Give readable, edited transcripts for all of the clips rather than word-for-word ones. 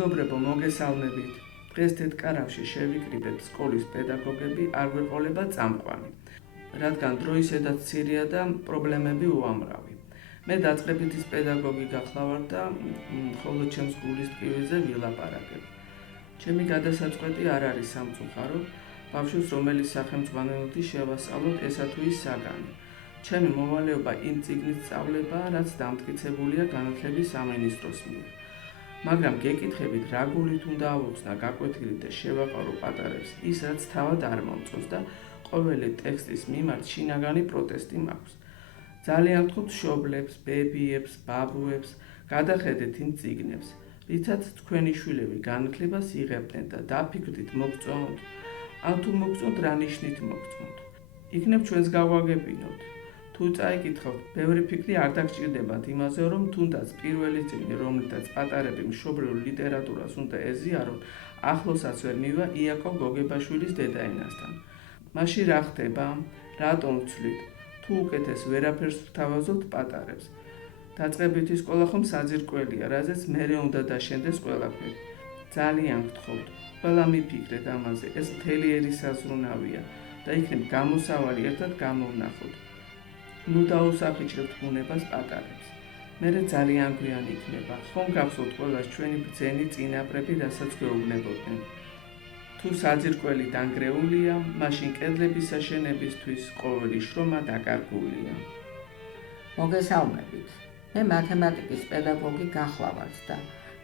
მეგობრებო, მოგესალმებით. დღეს თეთრკარავში შევიკრიბეთ სკოლის პედაგოგები არ გვეყოლება წამყვანი, რადგან დროისედაც მცირეა და პრობლემები უამრავი. მე დაწყებითის პედაგოგი გახლავარ და ხოლო ჩემს გულის ტკივილზე ვილაპარაკებ. ჩემი გადასაწყვეტი არ არის სამწუხარო, ბავშვს რომელიც სახელმძღვანელოთი შევასწავლოთ ესა თუ ის საგანი. ჩემი მოვალეობა იმ წიგნის სწავლებაა, რაც დამტკიცებულია განათლების სამინისტროს მიერ. მაგრამ გეკითხებით, რა გულით უნდა ავუხსნა გაკვეთილი და შევაყარო პატარებს ის, რაც თავად არ მომწონს და ყოველი ტექსტის მიმართ შინაგანი პროტესტი მაქვს. ძალიან ვთქვით მშობლებს, ბებიებს, ბაბუებს, გადახედეთ იმ წიგნებს, რითაც თქვენი შვილები განათლებას იღებდნენ და დაფიქრდით მოგწონთ, ან თუ მოგწონთ, რა ნიშნით მოგწონთ. იქნებ ჩვენს გავაგებინოთ. თუ წაიკითხავთ, ბევრი ფიქრი არ დაგჭირდებათ იმაზე, რომ თუნდაც პირველი წიგნი, რომლითაც პატარები მშობლიურ ლიტერატურას უნდა ეზიარონ, ახლოსაც ვერ მივა იაკობ გოგებაშვილის დედაენასთან. მაშინ რა ხდება? რატომ ვცვლით? თუ უკეთეს ვერაფერს ვთავაზობთ პატარებს. დაწყებითი სკოლა ხომ საძირკველია, რაზეც მერე უნდა დაშენდეს ყველაფერი. ძალიან გთხოვთ, ყველა მიფიქრეთ ამაზე, ეს მთელი ერისაზრუნავია და იქნებ გამოსავალი ერთად გამოვნახოთ. ნუ დაუსახიჭრებთ ბუნებას პატარებს. მერე ძალიან გვიან იქნება, ხომ გახსოვთ ყველას ჩვენი ბრძენი წინაპრები, რასაც გვეუბნებოდნენ. თუ საძირკველი დანგრეულია, მაშინ კედლების აშენებისთვის ყოველი შრომა დაკარგულია. მოგესალმებით. მე მათემატიკის პედაგოგი გახლავართ და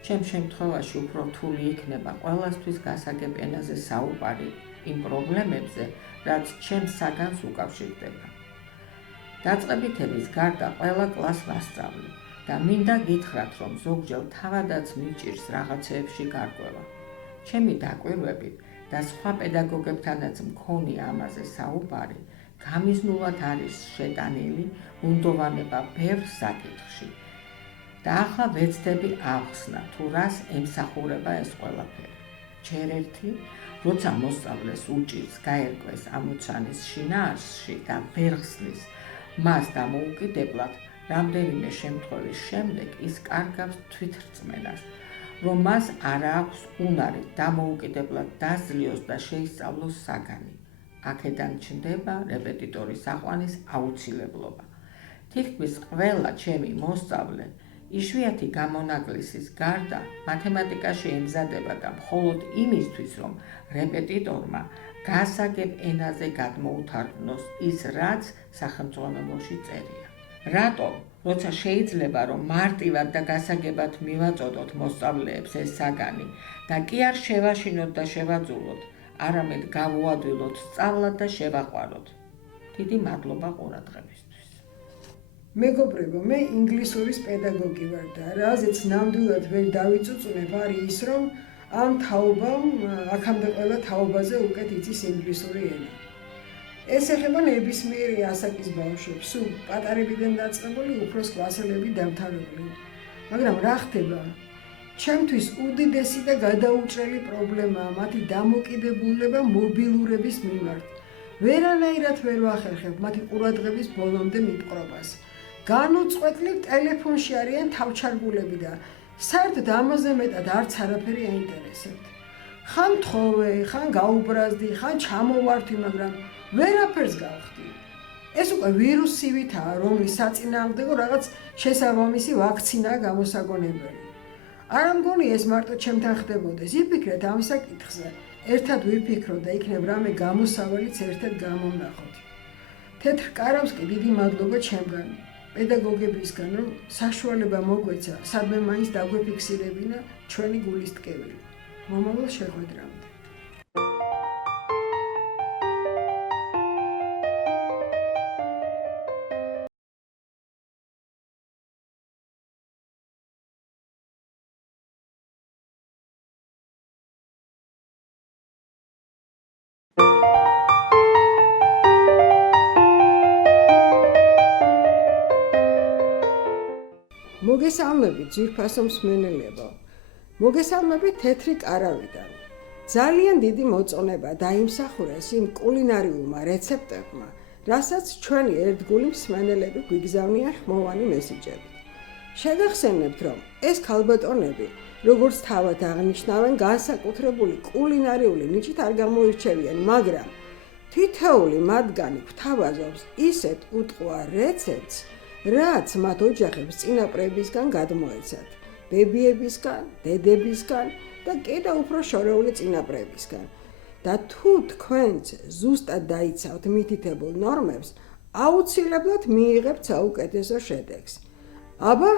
ჩემ შემთხვევაში უფრო რთული იქნება ყველასთვის გასაგებ ენაზე საუბარი იმ პრობლემებზე, რაც ჩემს საგანს უკავშირდება. დაწყებითების გარდა ყველა კლასს ვასწავლი და მინდა გითხრათ, რომ ზოგჯერ თავადაც მიჭირს რაღაცეებში გარკვევა. ჩემი დაკვირვებით და სხვა პედაგოგებთანაც მქონია ამაზე საუბარი, გამიზნულად არის შეტანილი უნდოვანება ბევრ საკითხში. და ახლა ვეცდები ახსნა, თუ რას ემსახურება ეს ყველაფერი. ჯერ ერთი, როცა მოსწავლეს უჭირს გაერკვეს ამოცანის შინაარსში და ვერ ხსნის მას დამოუკიდებლად, რამდენიმე შემთხვევის შემდეგ ის კარგავს თვითრწმენას, რომ მას არ აქვს უნარი დამოუკიდებლად დაძლიოს და შეისწავლოს საგანი. აქედან ჩნდება რეპეტიტორის აყვანის აუცილებლობა. თითქმის ყველა ჩემი მოსწავლე იშვიათი გამონაკლისის გარდა მათემატიკაში ემზადება და მხოლოდ იმისთვის, რომ რეპეტიტორმა გასაგებ ენაზე გადმოუთარგმნოს ის, რაც სახელმძღვანელოში წერია. რატომ? როცა შეიძლება, რომ მარტივად და გასაგებად მივაწოდოთ მოსწავლეებს ეს საგანი და კი არ შევაშინოთ და შევაძულოთ, არამედ გავუადვილოთ სწავლად და შევაყვაროთ. დიდი მადლობა ყურადღებისთვის. მეგობრებო, მე ინგლისურის პედაგოგი ვარ და რაზეც ნამდვილად ვერ დავიწუწუნებ არის ის, რომ ამ თაობამ აქამდე ყველა თაობაზე უკეთ იცის ინგლისური ენა. ეს ეხება ნებისმიერი ასაკის ბავშვებს, სულ პატარებიდან დაწყებული უფროს კლასელები დამთავრებული. მაგრამ რა ხდება? ჩემთვის უდიდესი და გადაუჭრელი პრობლემაა მათი დამოკიდებულება მობილურების მიმართ. ვერანაირად ვერ ვახერხებ მათი ყურადღების ბოლომდე მიპყრობას. განუწყვეტლივ ტელეფონში არიან თავჩარგულები და საერთოდ ამაზე მეტად არც არაფერი აინტერესებთ. ხან თხოვე, ხან გაუბრაზდი, ხან ჩამოვართი, მაგრამ ვერაფერს გავხდი. ეს უკვე ვირუსივითაა, რომლის საწინააღმდეგო რაღაც შესაბამისი ვაქცინაა გამოსაგონებელი. არ მგონია ეს მარტო ჩემთან ხდებოდეს. იფიქრეთ ამ საკითხზე, ერთად ვიფიქროთ და იქნებ რამე გამოსავალიც ერთად გამოვნახოთ. თეთრკარავს კი დიდი მადლობა ჩემგან, პედაგოგებისგან, რომ საშუალება მოგვეცა, სადმე მაინც დაგვეფიქსირებინა ჩვენი გულის ტკივილი. მომავალ შეხვედრამდე. მოგესალმებით ძვირფასო მსმენელებო. მოგესალმებით თეთრი კარავიდან. ძალიან დიდი მოწონება დაიმსახურეს იმ კულინარიულმა რეცეპტებმა, რასაც ჩვენი ერთგული მსმენელები გვიგზავნიან ხმოვანი მესიჯებით. შეგახსენებთ, რომ ეს ქალბატონები როგორც თავად აღნიშნავენ, განსაკუთრებული კულინარიული ნიჭით არ გამოირჩევიან, მაგრამ თითოეული მათგანი გვთავაზობს ისეთ უტყუა რეცეპტს, რაც მათ ოჯახებს წინაპრებისგან გადმოეცათ, ბებიებისგან, დედებისგან და კიდევ უფრო შორეული წინაპრებისგან. და თუ თქვენც ზუსტად დაიცავთ მითითებულ ნორმებს, აუცილებლად მიიღებთ საუკეთესო შედეგს. აბა,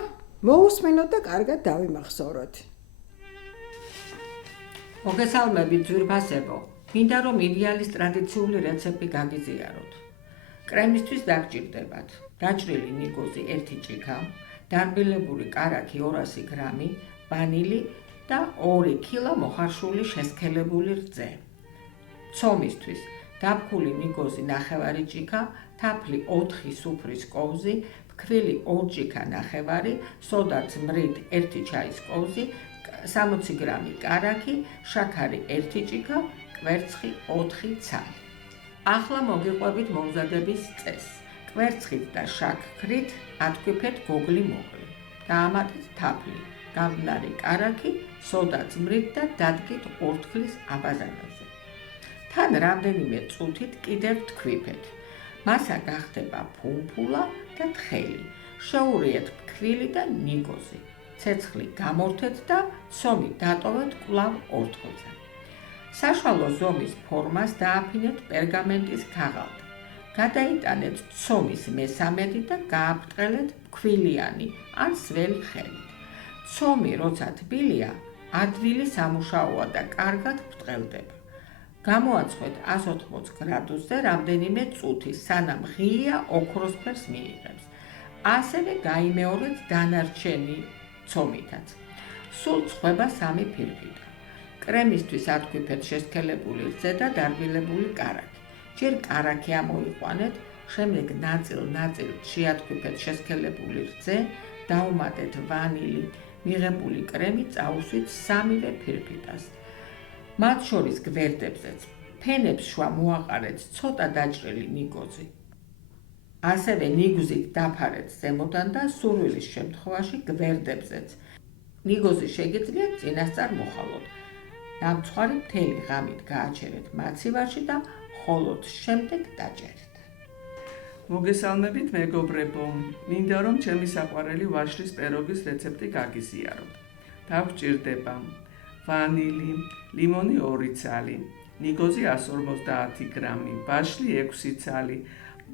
მოусმენოთ და კარგად დავიმახსოვროთ. მოგესალმებით ძვირფასებო. მინდა რომ იდეალის ტრადიციული რეცეპტი გაგიზიაროთ. კრემისთვის დაგჭირდებათ დაჭრილი ნიგოზი 1 ჭიქა, დარბილებული კარაქი 200 გრამი, ვანილი და 2 კილა მოხარშული შესქელებული რძე. ცომისთვის დაფქული ნიგოზი 9 ჭიქა, თაფლი 4 სუფრის კოვზი, ფქვილი 2 ჭიქა 9, სოდა ძმრით 1 ჩაის კოვზი, 60 გრამი კარაქი, შაქარი 1 ჭიქა, კვერცხი 4 ცალი. ახლა მოგიყვებით მომზადების წესს. კვერცხით და შაქრით ატკვიფეთ გოგლი-მოგლი. დაამატეთ თაფლი, გამდნარი კარაქი, სოდა ძმრით და დადგით ორთქლის აბაზანაზე. თან რამდენიმე წუთით კიდევ თქვიფეთ. მასა გახდება ფუმფულა და თხელი. შეურიეთ ფქვილი და ნიგოზი. ცეცხლი გამორთეთ და ცომი დატოვეთ კვლავ ორთქლზე. საშუალო ზომის ფორმას დააფინეთ პერგამენტის ქაღალდი. გადაიტანეთ ცომის მესამედი და გააბრტყელეთ ფქვილიანი ან სველი ხელით. ცომი როცა თბილია, ადვილი სამუშაოა და კარგად ბრტყელდება. გამოაწყვეთ 180 გრადუსზე რამდენიმე წუთი, სანამ ღია ოქროსფერს მიიღებს. ასევე გაიმეორეთ დანარჩენი ცომითაც. სულ წვება 3 ფირფიტა. კრემისთვის ატკვიფეთ შესქელებული რძე და დარბილებული კარაქი. ჯერ კარაქი ამოიყვანეთ, შემდეგ ნაწილ-ნაწილ შეატკვიფეთ შესქელებული რძე, დაუმატეთ ვანილი, მიღებული კრემი წაუსვით 3-ვე ფირფიტას. მათ შორის გვერდებზეც ფენებს შუა მოაყარეთ ცოტა დაჭრილი ნიგოზი. ასევე ნიგზით დაფარეთ ზემოდან და სურვილის შემთხვევაში გვერდებზეც. ნიგოზი შეგიძლიათ წინასწარ მოხალოთ. დამცხვარი მთელი ღამით გააჩერეთ მაცივარში და მხოლოდ შემდეგ დაჭერეთ. მოგესალმებით მეგობრებო, მინდა რომ ჩემი საყვარელი ვაშლის პეროგის რეცეპტი გაგიზიაროთ. დაგვჭირდება ვანილი, ლიმონი 2 ცალი, ნიგოზი 150 გრამი, ვაშლი 6 ცალი,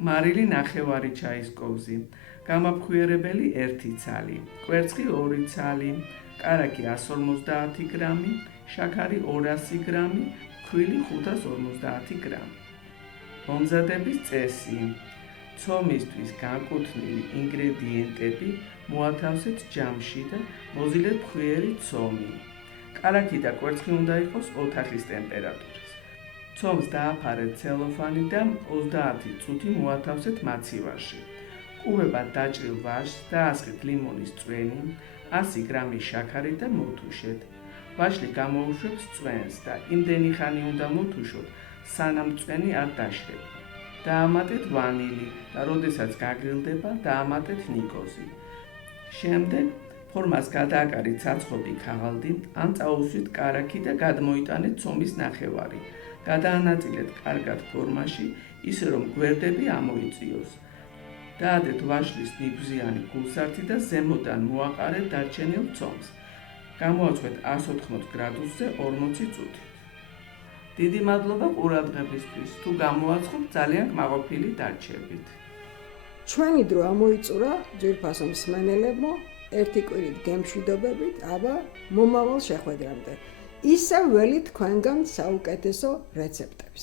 მარილი 9 ჩაის კოვზი, გამაფხვიერებელი 1 ცალი, კვერცხი 2 ცალი, კარაქი 150 გრამი, შაქარი 200 გრამი, ფქვილი 550 გრამი. მომზადების წესი. ცომისთვის განკუთვნილი ინგრედიენტები მოათავსეთ ჯამში და მოზილეთ ფხვიერი ცომი. კარაქი და კვერცხი უნდა იყოს ოთახის ტემპერატურის. ცომს დააფარეთ ცელოფანი და 30 წუთი მოათავსეთ მაცივარში. კუბებად დაჭრილ ვაშლს დაასხით ლიმონის წვენი, 100 გრამი შაქარი და მოთუშეთ. ვაშლი გამოუშვებს წვენს და იმდენი ხანი უნდა მოთუშოთ, სანამ წვენი არ დაშრება. დაამატეთ ვანილი და როდესაც გაგრილდება, დაამატეთ ნიგოზი. შემდეგ ფორმას გადააკარით საცხობი ქაღალდი, ან წაუსვით კარაქი და გადმოიტანეთ ცომის ნახევარი. გადაანაწილეთ კარგად ფორმაში, ისე რომ გვერდები ამოიწიოს. დაადეთ ვაშლის ნიგვზიანი გულსართი და ზემოდან მოაყარეთ დარჩენილ ცომს. გამოაწყვეთ 180 გრადუსზე 40 წუთი. დიდი მადლობა ყურადღებისთვის. თუ გამოაცხობთ, ძალიან კმაყოფილი დარჩებით. ჩვენი დრო ამოიწურა ძვირფასო მსმენელებო, ერთი კვირით გემშვიდობებით, აბა მომავალ შეხვედრამდე. ისევ ველით თქვენგან საუკეთესო რეცეპტებს.